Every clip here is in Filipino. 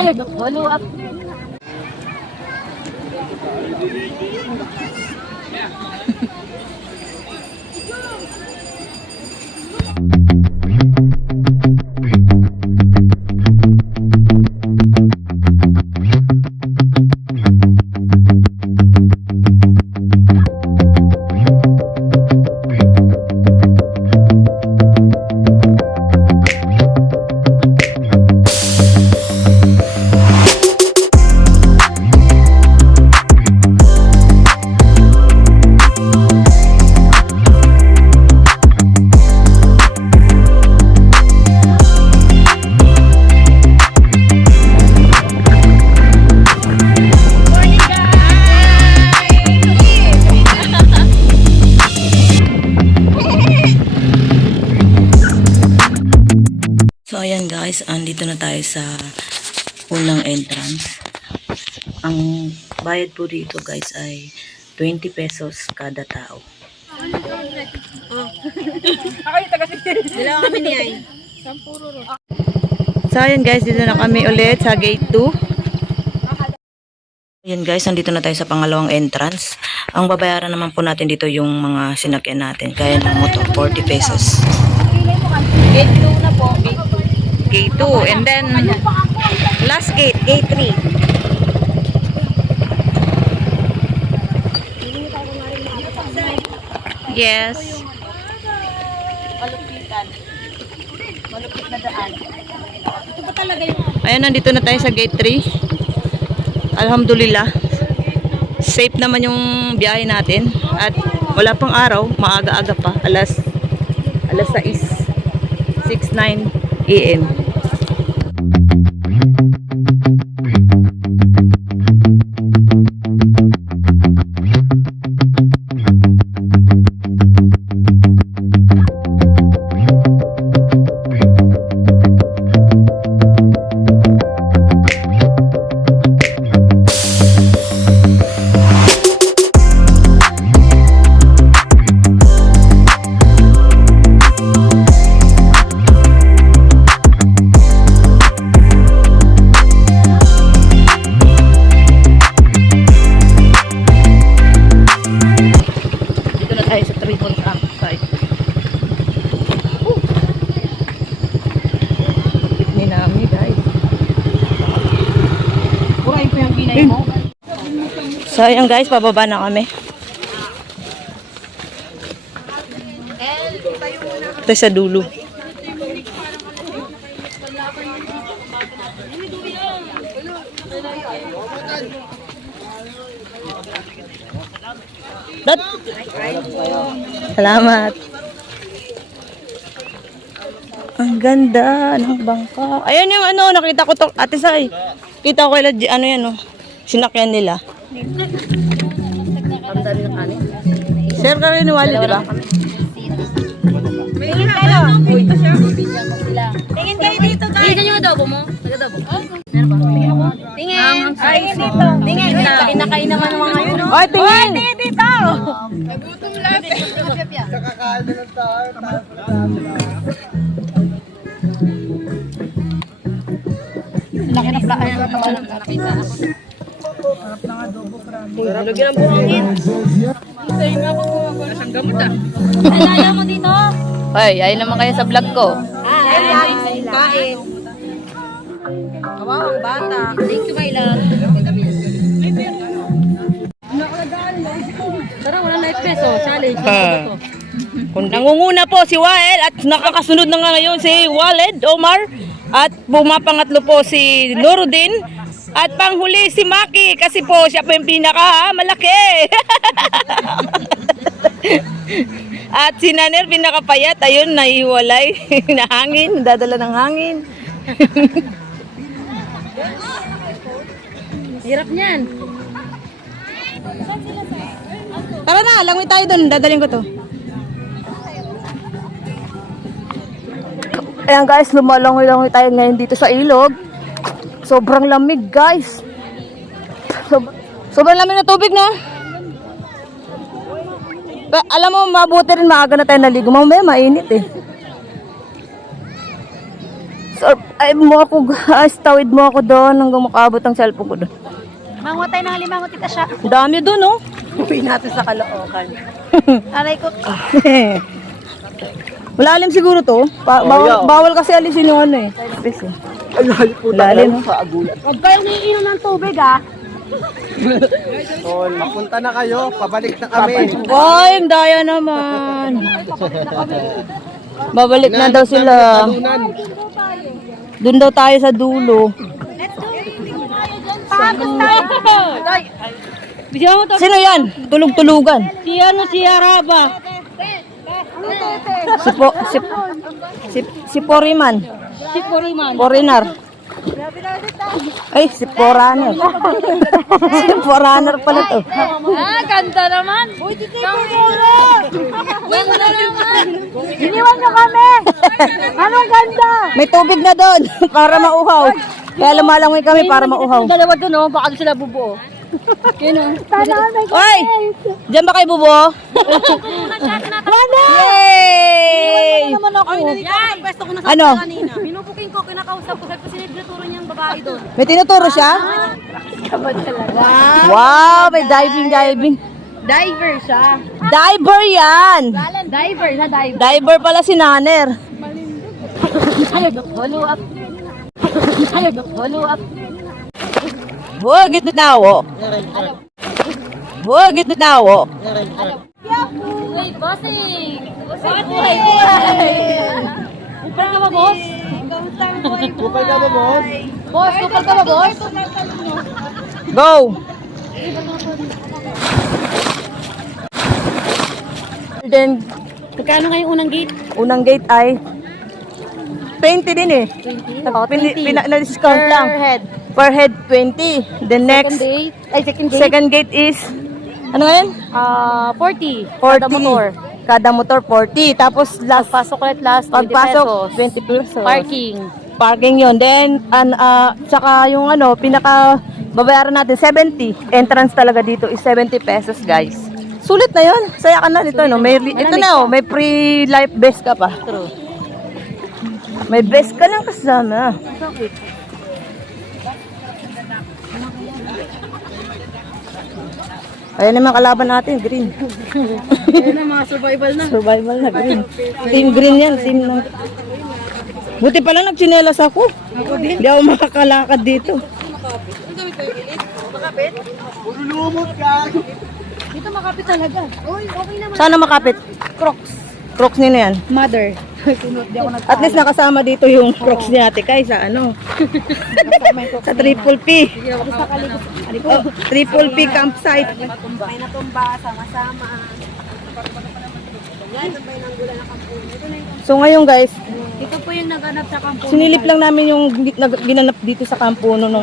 Follow up. So ayan guys, andito na tayo sa unang entrance. Ang bayad po dito guys ay 20 pesos kada tao. Dalawa kami ni Ay. So ayan guys, dito na kami ulit sa gate 2. Ayan guys, andito na tayo sa pangalawang entrance. Ang babayaran naman po natin dito yung mga sinakyan natin. Kaya ng motor, 40 pesos. Gate 2 na po. Gate 2 and then last gate, gate 3. Yes. Malupitan. Malupit na daan. Ito pa talaga yung... Ayan, nandito na tayo sa gate 3. Alhamdulillah. Safe naman yung biyahe natin. At wala pang araw, maaga-aga pa. Alas 6:09 AM. So ayan guys, pababa na kami. Ito sa dulo. Dot. Salamat. Ang ganda ng bangka. Ayan yung ano, nakita ko to, Ate Sai. Kita ko kay ano yan, oh. Sinakyan nila. Sir ka rin ni Wally, di ba? Tingin kayo. Tingin kayo dito guys. Tingin nyo adobo mo? Nag-adobo? Meron ba? Tingin ako. Tingin. Tingin dito. Tingin. Kinakain naman ng mga yun. Oy, tingin! Tingin dito. Nagutom lang. Kakakain na lang tayo. Laki na pala. Ayun, nakita. Lagyan ang buhangin. Alala mo dito. Hoy, ayun naman kayo sa vlog ko. Kain. Kawawang bata. Thank you, my love. Tara, wala na peso. Challenge. Nangunguna po si Wael at nakakasunod na nga ngayon si Walid Omar at bumapangatlo po si Nuruddin at panghuli si Maki kasi po siya po yung pinaka malaki. At si Naner pinakapayat, ayun nahiwalay na hangin, dadala ng hangin. Hirap niyan. Tara na, langoy tayo doon, dadalhin ko to. Ayan guys, lumalangoy-langoy tayo ngayon dito sa ilog. Sobrang lamig guys. Sobrang lamig na tubig na. Alam mo, mabuti rin maaga na tayo naligo. Mamaya mainit eh. Ay mo ako guys, tawid mo ako doon hanggang makaabot ang cellphone ko doon. Mangutay ng halimangot tita siya. Ang dami doon, oh. Uwi natin sa Caloocan. Aray ko. Malalim siguro to. Bawal kasi alisin yung ano eh. Space eh. Lalim. Sa agulat. Huwag kayong naiinom ng tubig ah. Tol, mapunta na kayo. Pabalik na kami. Ay, ang daya naman. Babalik na daw sila. Doon daw tayo sa dulo. Pagod tayo. Sino yan? Tulog-tulugan. Si ano, si Araba. Si Poriman. Si Puriman. Foreigner. Ay, si Foreigner. Si Foreigner pala to. Ah, ganda naman. Uy, titi ko ganda naman. Iniwan nyo kami. Anong ganda? May tubig na doon para mauhaw. Kaya lumalangoy kami para mauhaw. Dalawa doon oh, baka sila bubuo. Yun oh. Oy! Diyan ba kayo bubo? Yay! Naman ako. Yan, pwesto ko na sa Ano? kanina. Pinupukin ko, kinakausap ko. Sabi ko sinigraturo niyang babae doon. May tinuturo siya? Wow, may diving. Diver siya. Diver yan! Diver na diver. Diver pala si Naner. Follow up. Follow up. Huwag ito nawo. Huwag ito nawo. Uy, bossing! Bakit buhay? Kupal ka ba, boss? Kupal ka ba, boss? Boss, kupal ka ba, boss? Go! Then, Magkano nga yung unang gate? unang gate ay 20 din eh. 20? Oh, 20. Na-discount lang. head. Per head 20. The next, Second gate? second gate is, ano nga yun? 40. 40. Kada motor. Kada motor 40. Tapos last, Pasok ulit last, 20 pagpasok, pesos. 20 pesos. Parking. Parking yun. Then, saka yung ano, pinaka babayaran natin, 70. Entrance talaga dito is 70 pesos, guys. Sulit na yun. Saya ka na dito, no? Ito na, oh, may pre-life vest ka pa. True. May vest ka lang kasama. Ayan naman kalaban natin, green. Ayan na, mga survival na. Survival na, green. Team green yan, team ng... Buti pala nagtsinelas ako. Hindi ako makakalakad dito. Ululumot ka. Dito makapit talaga. Uy, okay naman. Sana makapit. Crocs. Crocs nino yan. Mother. At least nakasama dito yung Crocs ni Ate Kai sa ano. Sa Triple P. Oh, Triple P campsite. May natumba, sama-sama. So ngayon guys, Ito po yung naganap sa kampo. sinilip lang namin yung ginanap dito sa kampo nung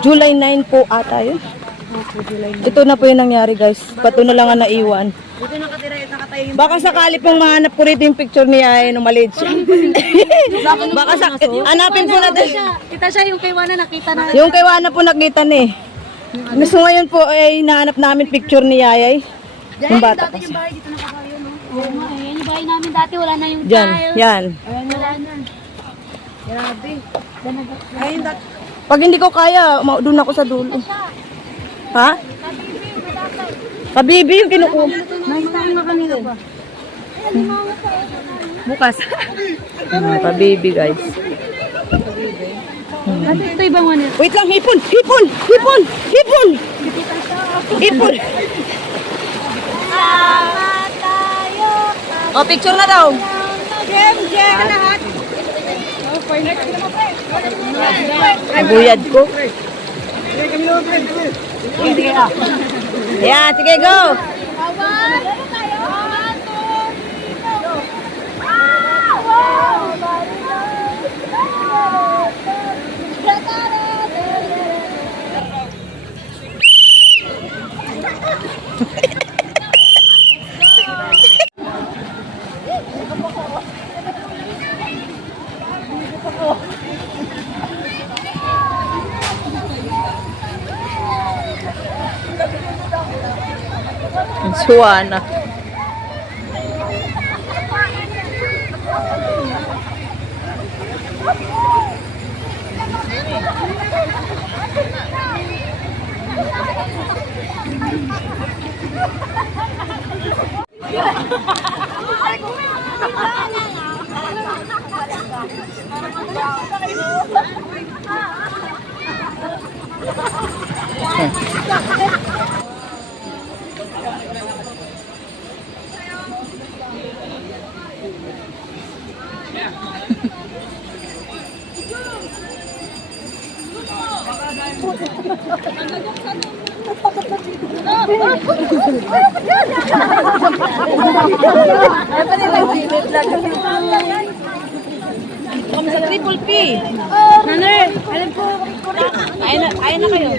July 9 po ata yun. Ito na po yung nangyari guys. Pato na lang ang naiwan. Dito nakatayo yung... Baka sakali pong mahanap ko rito yung picture niya ay nung maliit siya. Baka hanapin po natin. Kita siya yung kay Wana, nakita na. Yung kay Wana po nakita ni. So ngayon po ay nahanap namin picture ni Yayay. Yung bata pa Dati yung siya. bahay dito nakakayo, no? Oo nga, yan yung bahay namin dati, wala na yung Diyan, tiles. yan. Ayan, wala na. Grabe. Ayun, pag hindi ko kaya, doon ako sa dulo. Ha? Kabibi yung kinukuha. Nakita na kanila ba? Bukas. Kabibi guys. Ate, ito ibang one. Wait lang, hipon! Hipon! Hipon! Hipon! Hipon! Oh, picture na daw. Buyad ko. Ayan, sige, go! Suwana. Kami sa Triple P. Nanay, alam ko. Ayun na kayo.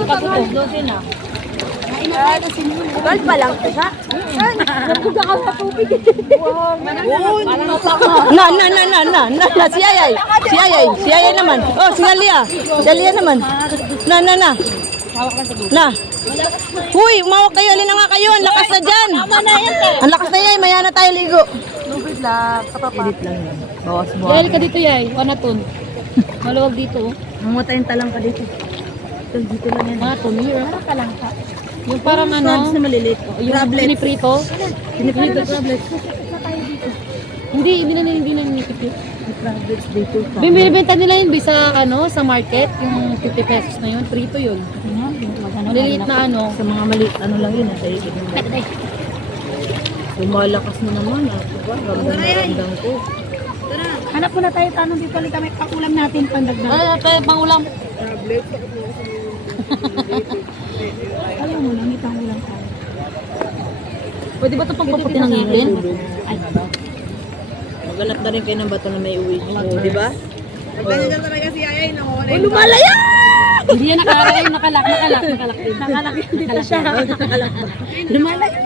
Pagkutog, 12 na. Gold pa lang ito, ha? Na, si Ayay. Si Ayay naman. Oh, si Alia. Si Alia naman. Na. Huy, umawak kayo. Alin na nga kayo. Ang lakas na dyan. Ang lakas na yan. Maya na tayo ligo. Lubid lang, kapapa. Edit lang yan. Bawas mo. Yay ka dito, yay. Wanaton. Maluwag dito, oh. Mamatayin talang ka dito. Dito lang yan. Wanaton, here. Harap ka lang, ha? Yung parang ano, Crabs na maliliit. yung piniprito. Piniprito crablet. Hindi na niniprito. Crablets dito. Binibenta nila yun sa ano, sa market, yung 50 pesos na yun, prito yun. Maliliit na ano. Sa mga maliit, ano lang yun. Nasa ikit. Lumalakas na naman. Diba? Ramdam ko. Hanap ko na tayo tanong dito ulit kami pakulam natin pandagdag. Ano tayo pangulam? Alam mo lang, itang ulam tayo. Pwede ba ito pagpaputi ng ngipin? Maghanap na rin kayo ng bato na may uwi. Oo, di ba? Ganyan talaga si Ayay, no? Oh, lumalaya! Hindi yan nakalak din. Nakalak dito siya. Lumalaya!